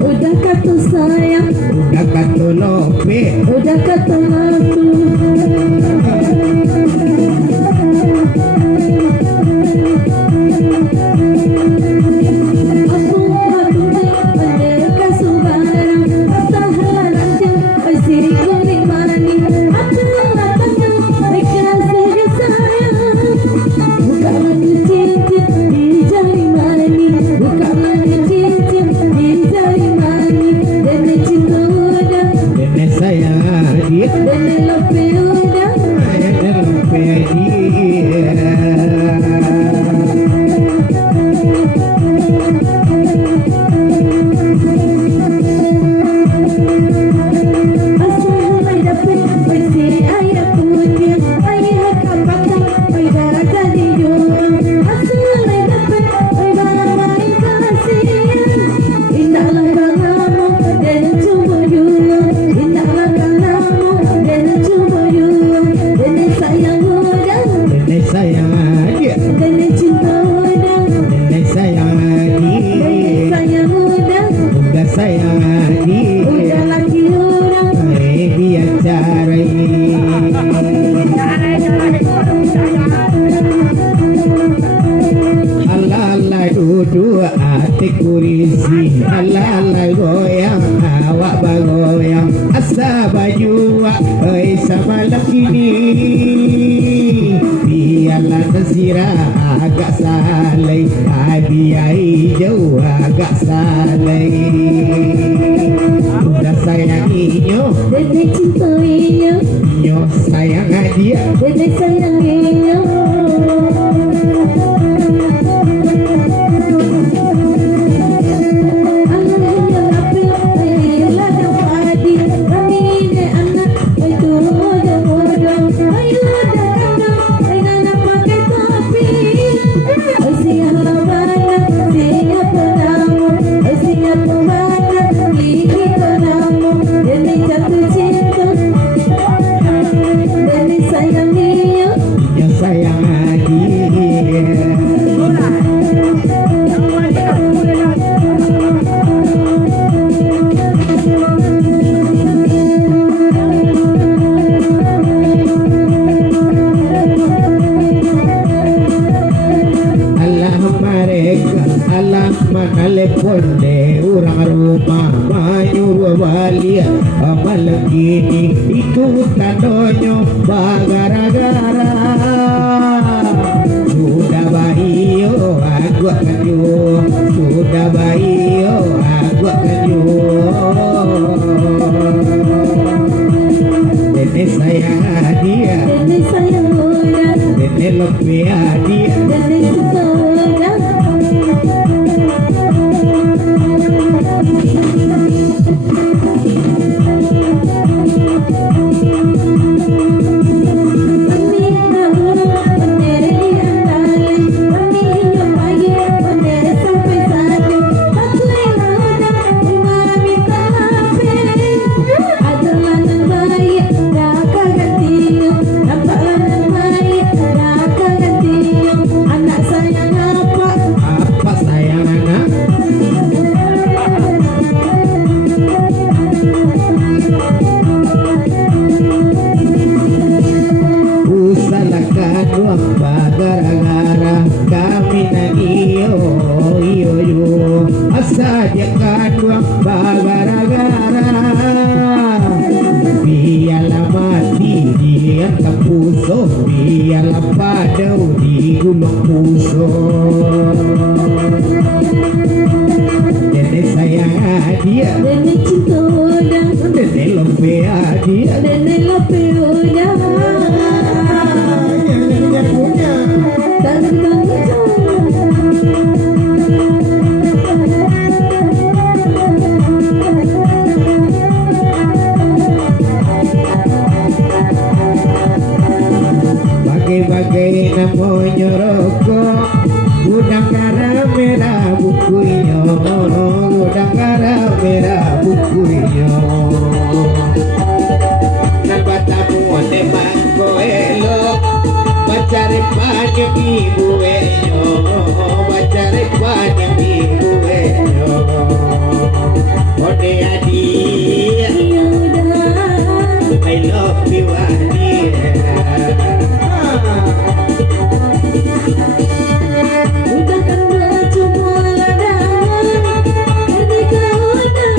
Udah kata sayang, udah kata lope, udah kata aku. Agak saleh, hadiah jauh agak saleh. Udah sayanginya, Dede cintainya, nyo sayang dia, dede sayanginya. Ponde orang rumah manyur walia amal gini itu tandonyo bagara-gara sudah baio aku akan jual sudah baio aku akan jual dede sayang dia Dede sayang udah, dede lebih dia dede suka udah. Nenek cinta orang, Nenek lope hadiah. nenek lope orang. Nenek punya. Tanggung Bagai-bagai namanya rokok, gudang garam merah bukunya, gudang garam merah bukunya. Nampak tamu teman koelo, bacare banyak ibu enyo, bacare banyak ibu enyo. Ode adi, I love you adi. udah kan cuma ladangan, nanti kau udah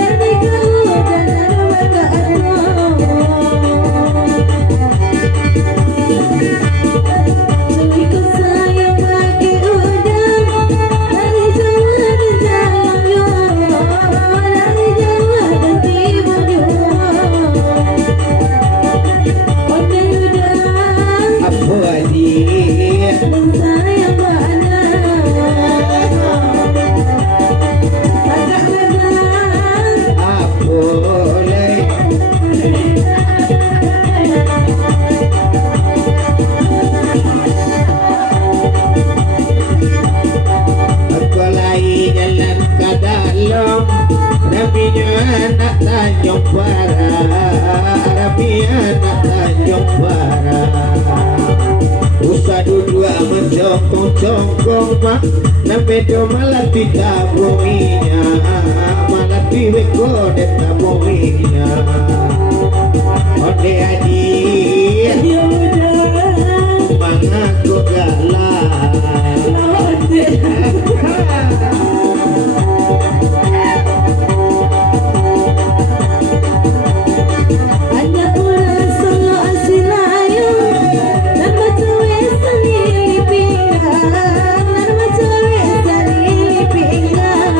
nanti kau udah Cuy ku sayang pakai udang, dari Jawa dan jalan yo, dari Jawa dan timur yo. Ode udang, Apa adi? dan sayang mana? Agak lebar. Apa lagi? Aku lagi jalan ke dalam, Rapinya anak Tanjung Para, Rapinya anak Tanjung Para. Usah duduk mencongkong-congkong mak, nampedo malah tidak bominya, malah diweko deta bominya. Ode adi, Ya udah, mengaku galak. anak orang solo asin ayu, nama cewek sendiri pinggang, nama cewek sendiri pinggang.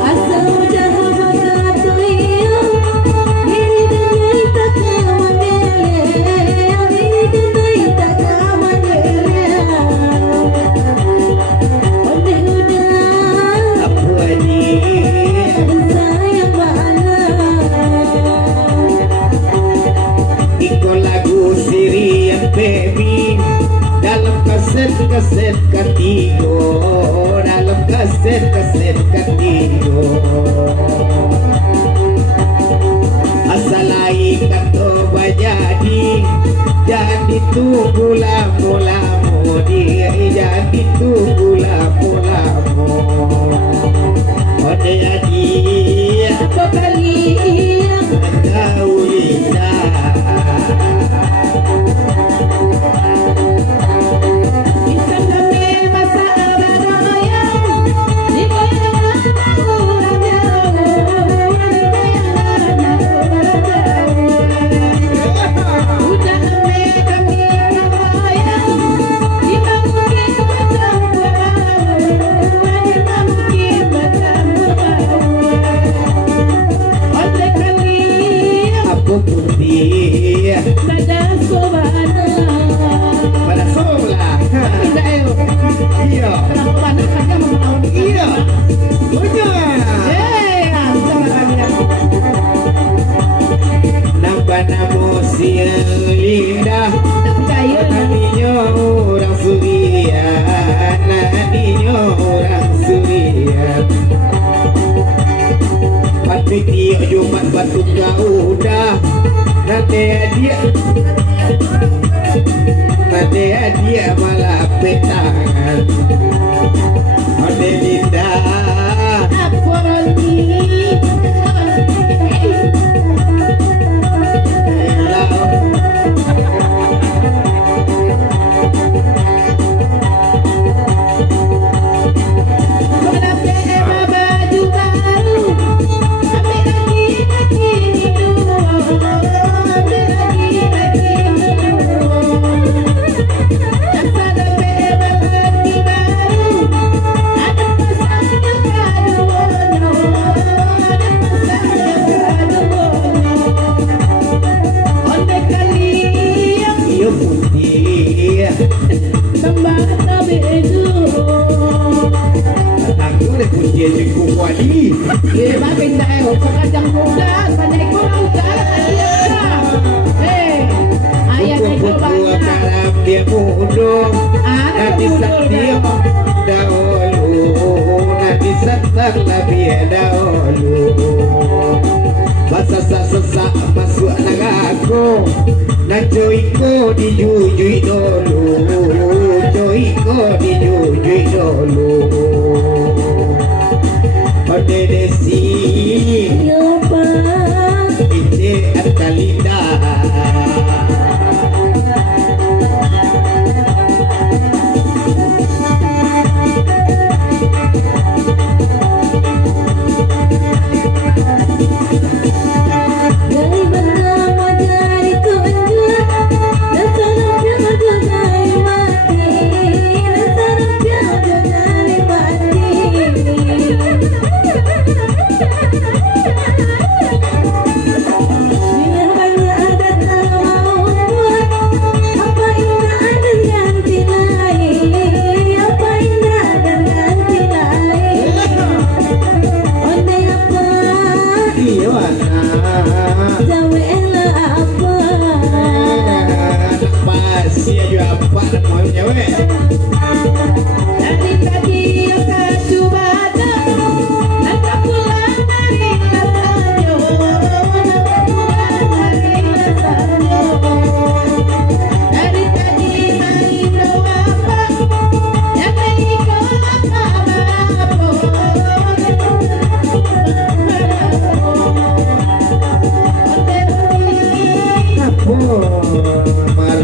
Asal udah bakal tuyo, ini dengan tak kemana-mana, ini dengan tak kemana-mana. Ode udah. Apa adi? Sayang mana? Iko lagu Sirian Baby dalam kaset-kaset ketigo, dalam kaset-kaset ketigo. Asal lain kata bajadi, jadi tunggu lamo-lamo dia, jadi tunggu lamo-lamo. Ode adi, Apa kali kau lihat. bisa kami masa abadayang di bayangan ulang jauh, di bayangan ulang jauh. Udah kami kabayang di mungkin macam bau, di mungkin macam bau. Ode kali Apa putih pada sobana. pada sebelah. Tidak ayo. Iya, Kenapa mana saja mau iya, benar. Nampak nama si Linda, nadinya orang Surian, nadinya orang Surian. Pati tiap Jumat batu kau dah, nanti dia malah petangan. Ode Linda, le kunci cikgu wali. Dia makin dah sekajang muda, banyak ikut udah ayah Buku itu buku banyak. kalam dia mudong. Nanti sakti dahulu, nanti setak lebih dahulu. Masa sesak masuk nagaku, nak joiko dijujui dulu, joiko dijujui dulu. Ode desi, Yopa ite atalida. Dari pertama dari kunjung Nasarap jago dari mati Nasarap jago dari mati Bila hanya ada tak mau buat Apa indah ada ganti lain Apa indah ada ganti lain Onde apa Iya mana? Jawa elah apa Anak pasti aja apa nak mau nyawe. Dari tadi yang coba nak pulang dari Lasajo, nak pulang dari Lasajo. Dari tadi main doa apa, yang ikut Apa? Mar.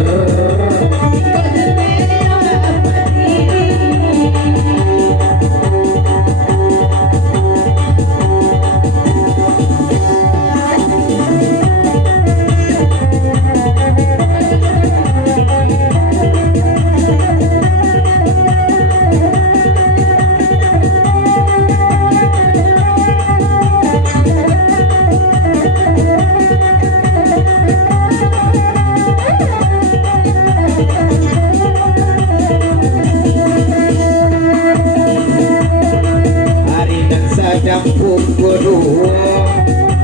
Hari dan sedang pukul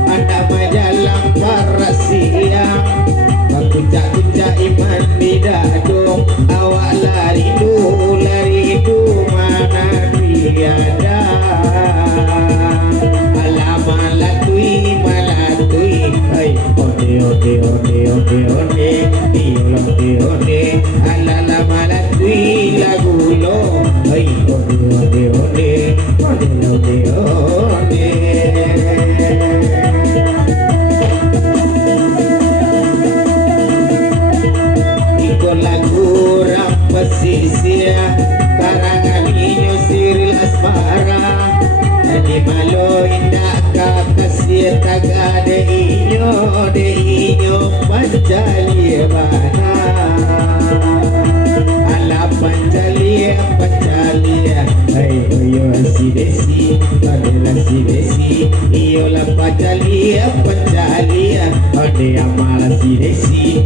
Anda menjalang para siang Kuncak-kuncak iman di dado Awak lari du mana tiada Malatui Hai ode Diolong Alala malatui lagu lo Hai ode Ikut lagu rap pesisir Karangan Inyo Siril Asmara Jadi malo indah kakasih Taga de inyo Panjali mana Ala panjali Hai oyo si desi Padela si desi Iyo la panjali Ode amala si desi